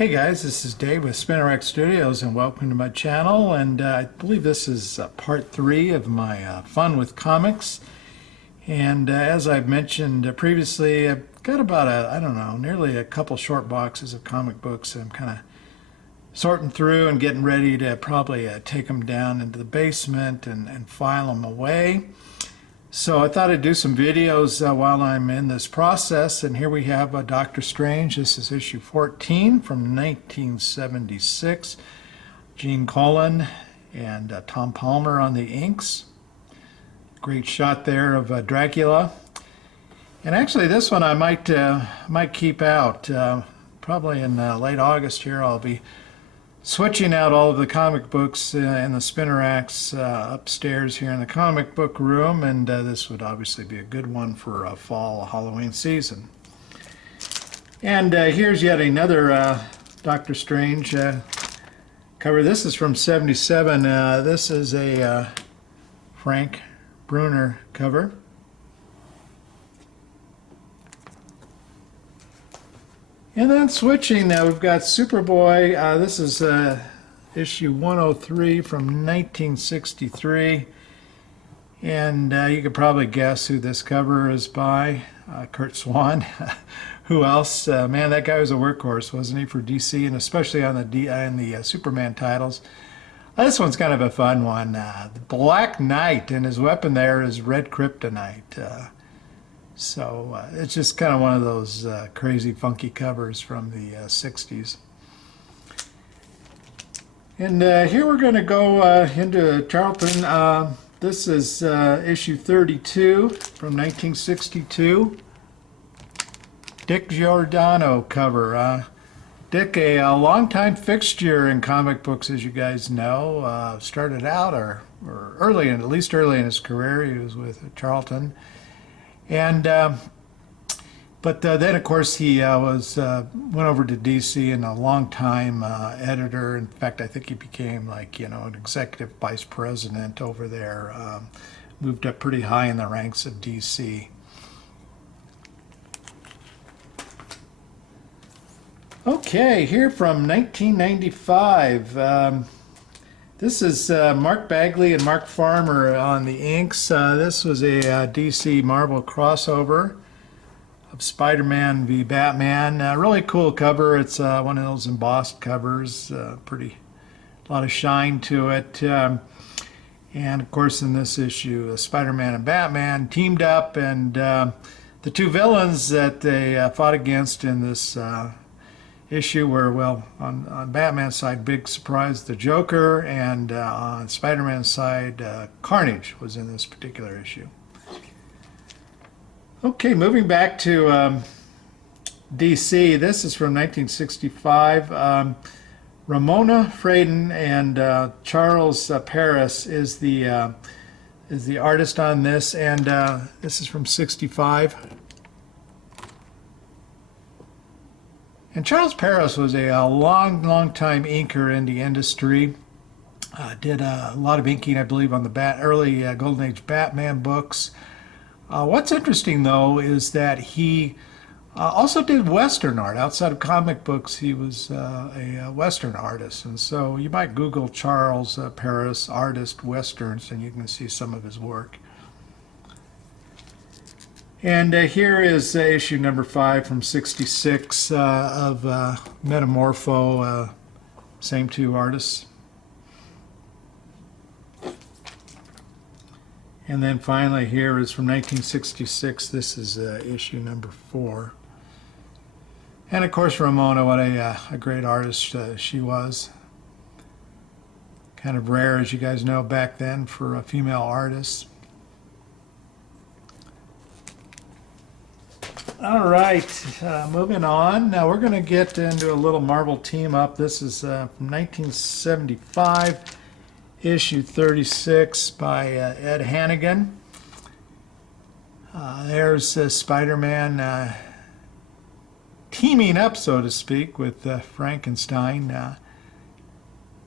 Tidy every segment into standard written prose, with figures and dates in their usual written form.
Hey guys, this is Dave with SpinnerX Studios and welcome to my channel, and I believe this is part 3 of my fun with comics. And as I've mentioned previously, I've got about nearly a couple short boxes of comic books I'm kind of sorting through and getting ready to probably take them down into the basement and file them away. So I thought I'd do some videos while I'm in this process, and here we have Doctor Strange. This is issue 14 from 1976. Gene Colan and Tom Palmer on the inks. Great shot there of Dracula. And actually this one I might keep out. Probably in late August here I'll be switching out all of the comic books in the spinner racks upstairs here in the comic book room, and this would obviously be a good one for fall Halloween season. And here's yet another Doctor Strange cover. This is from '77. This is a Frank Bruner cover. And then switching, we've got Superboy. This is issue 103 from 1963. And you could probably guess who this cover is by. Kurt Swan. Who else? Man, that guy was a workhorse, wasn't he, for DC, and especially on the Superman titles. This one's kind of a fun one. The Black Knight, and his weapon there is red kryptonite. So it's just kind of one of those crazy, funky covers from the 60s. And here we're going to go into Charlton. This is issue 32 from 1962. Dick Giordano cover. Dick, a longtime fixture in comic books, as you guys know. Started out or early, at least early in his career, he was with Charlton. And but then, of course, he went over to DC and a long-time editor. In fact, I think he became an executive vice president over there. Moved up pretty high in the ranks of DC. Okay, here from 1995. This is Mark Bagley and Mark Farmer on the inks. This was a DC Marvel crossover of Spider-Man v. Batman. Really cool cover. It's one of those embossed covers. A lot of shine to it. And of course, in this issue, Spider-Man and Batman teamed up, and the two villains that they fought against in this issue were, well, on Batman's side, big surprise, the Joker, and on Spider-Man's side, Carnage was in this particular issue. Okay, moving back to DC, this is from 1965. Ramona Fradon and Charles Paris is the artist on this, and this is from '65. And Charles Paris was a long time inker in the industry. Did a lot of inking, I believe, on the early Golden Age Batman books. What's interesting, though, is that he also did Western art. Outside of comic books, he was a Western artist. And so you might Google Charles Paris artist Westerns, and you can see some of his work. And here is issue number 5 from '66 of Metamorpho, same two artists. And then finally here is from 1966. This is issue number 4. And of course Ramona, what a great artist she was. Kind of rare, as you guys know, back then for female artists. All right, moving on. Now we're going to get into a little Marvel team up. This is from 1975, issue 36 by Ed Hannigan. There's Spider-Man teaming up, so to speak, with Frankenstein.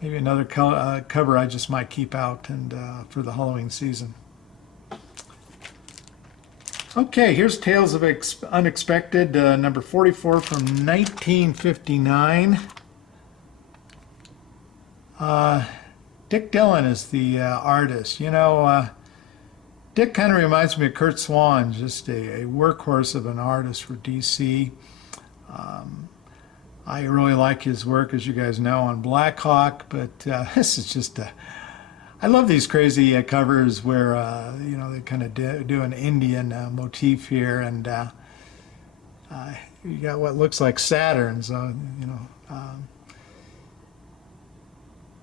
Maybe another cover I just might keep out and for the Halloween season. Okay, here's Tales of Unexpected, number 44 from 1959. Dick Dillon is the artist. Dick kind of reminds me of Kurt Swan, just a workhorse of an artist for DC. I really like his work, as you guys know, on Black Hawk, but this is just I love these crazy covers where, they kind of do an Indian motif here, and you got what looks like Saturn, so,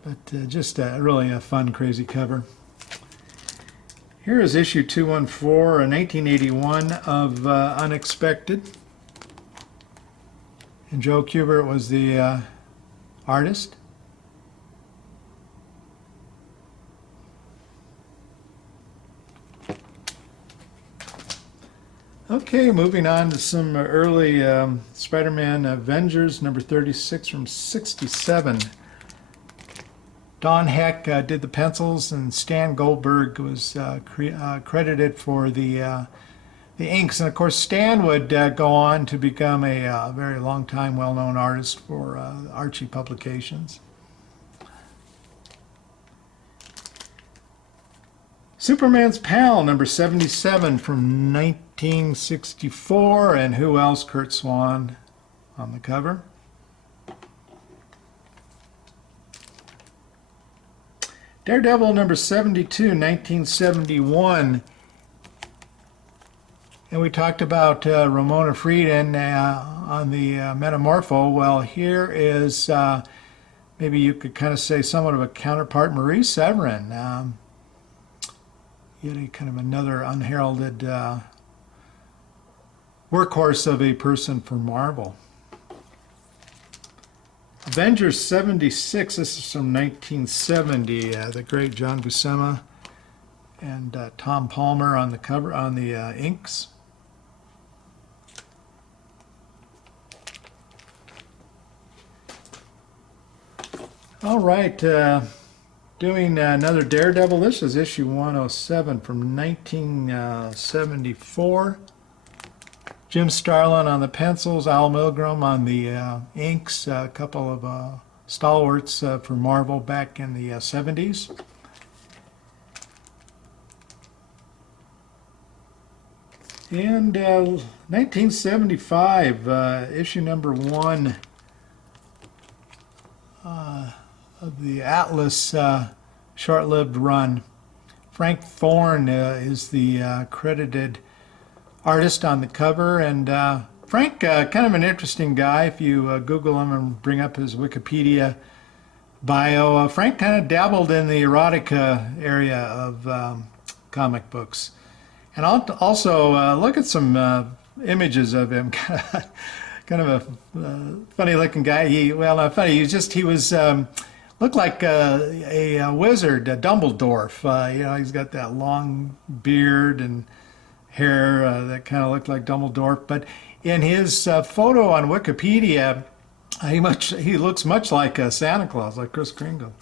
but just really a fun, crazy cover. Here is issue 214, 1981 of Unexpected. And Joe Kubert was the artist. Okay, moving on to some early Spider-Man Avengers, number 36 from 67. Don Heck did the pencils, and Stan Goldberg was credited for the inks. And of course, Stan would go on to become a very long-time, well-known artist for Archie Publications. Superman's Pal, number 77 from 1964, and who else? Kurt Swan on the cover. Daredevil, number 72, 1971. And we talked about Ramona Frieden on the Metamorpho. Well, here is, maybe you could kind of say, somewhat of a counterpart, Marie Severin. Yet a kind of another unheralded workhorse of a person for Marvel. Avengers 76, this is from 1970, the great John Buscema and Tom Palmer on the cover, on the inks. All right, doing another Daredevil. This is issue 107 from 1974. Jim Starlin on the pencils, Al Milgrom on the inks, a couple of stalwarts for Marvel back in the 70s. And 1975, issue number 1 of the Atlas short-lived run. Frank Thorne is the credited artist on the cover, and Frank, kind of an interesting guy. If you Google him and bring up his Wikipedia bio, Frank kind of dabbled in the erotica area of comic books. And I'll also look at some images of him. Kind of a funny-looking guy. Well, not funny. He was looked like a wizard, a Dumbledore. He's got that long beard and hair that kind of looked like Dumbledore. But in his photo on Wikipedia, he looks much like Santa Claus, like Kris Kringle.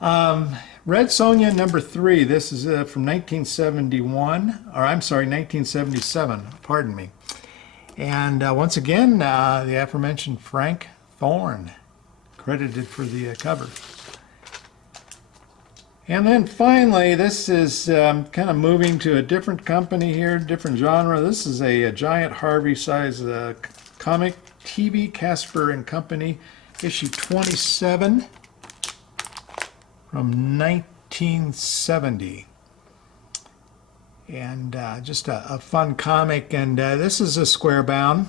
Red Sonja number 3. This is from 1971, or I'm sorry, 1977. Pardon me. And once again, the aforementioned Frank Thorne, credited for the cover. And then finally, this is kind of moving to a different company here, different genre. This is a Giant Harvey size comic, TV Casper and Company, issue 27 from 1970. And just a fun comic, and this is a square bound.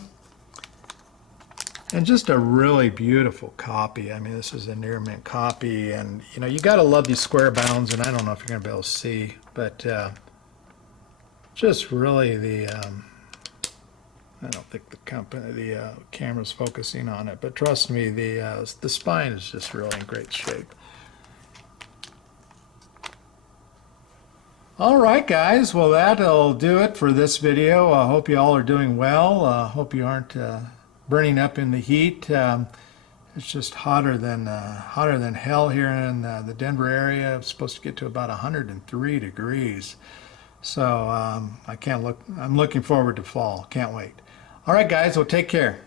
And just a really beautiful copy. I mean, this is a near mint copy, and you got to love these square bounds. And I don't know if you're going to be able to see, but just really the I don't think the camera's focusing on it, but trust me, the spine is just really in great shape. All right, guys. Well, that'll do it for this video. I hope you all are doing well. Hope you aren't burning up in the heat. It's just hotter than hell here in the Denver area. It's supposed to get to about 103 degrees. So I'm looking forward to fall. Can't wait. All right, guys. Well, take care.